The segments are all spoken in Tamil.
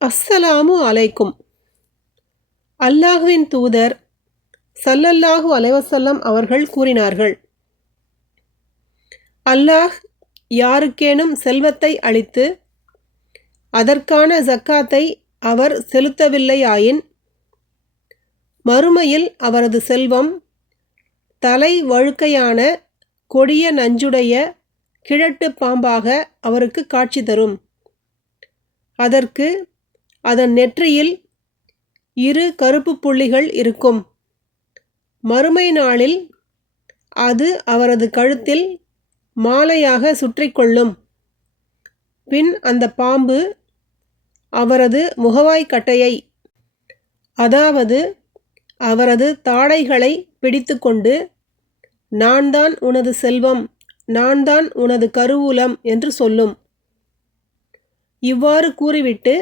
அஸ்ஸலாமு அலைக்கும். அல்லாஹுவின் தூதர் ஸல்லல்லாஹு அலைஹி வஸல்லம் அவர்கள் கூறினார்கள், அல்லாஹ் யாருக்கேனும் செல்வத்தை அளித்து அதற்கான ஜக்காத்தை அவர் செலுத்தவில்லையாயின் மறுமையில் அவரது செல்வம் தலை வழுக்கையான கொடிய நஞ்சுடைய கிழட்டு பாம்பாக அவருக்கு காட்சி தரும். அதற்கு அதன் நெற்றியில் 2 கருப்பு புள்ளிகள் இருக்கும். மறுமை நாளில் அது அவரது கழுத்தில் மாலையாக சுற்றிக்கொள்ளும். பின் அந்த பாம்பு அவரது முகவாய்க்கட்டையை, அதாவது அவரது தாடைகளை பிடித்துக்கொண்டு, நான் தான் உனது செல்வம், நான் தான் உனது கருவூலம் என்று சொல்லும். இவ்வாறு கூறிவிட்டு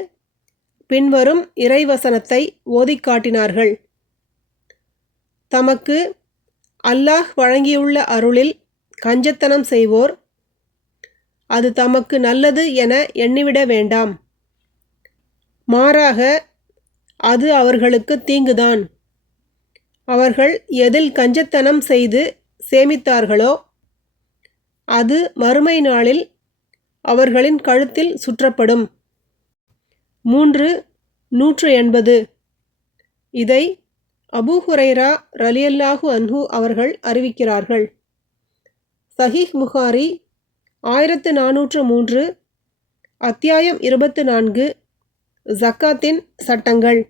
பின்வரும் இறைவசனத்தை ஓதிக் காட்டினார்கள். தமக்கு அல்லாஹ் வழங்கியுள்ள அருளில் கஞ்சத்தனம் செய்வோர் அது தமக்கு நல்லது என எண்ணிவிட வேண்டாம். மாறாக அது அவர்களுக்கு தீங்குதான். அவர்கள் எதில் கஞ்சத்தனம் செய்து சேமித்தார்களோ அது மறுமை நாளில் அவர்களின் கழுத்தில் சுற்றப்படும். 180. இதை அபூ ஹுரைரா ரலியல்லாஹு அன்ஹு அவர்கள் அறிவிக்கிறார்கள். சஹீஹ் புகாரி 1403, அத்தியாயம் 24, ஜக்காத்தின் சட்டங்கள்.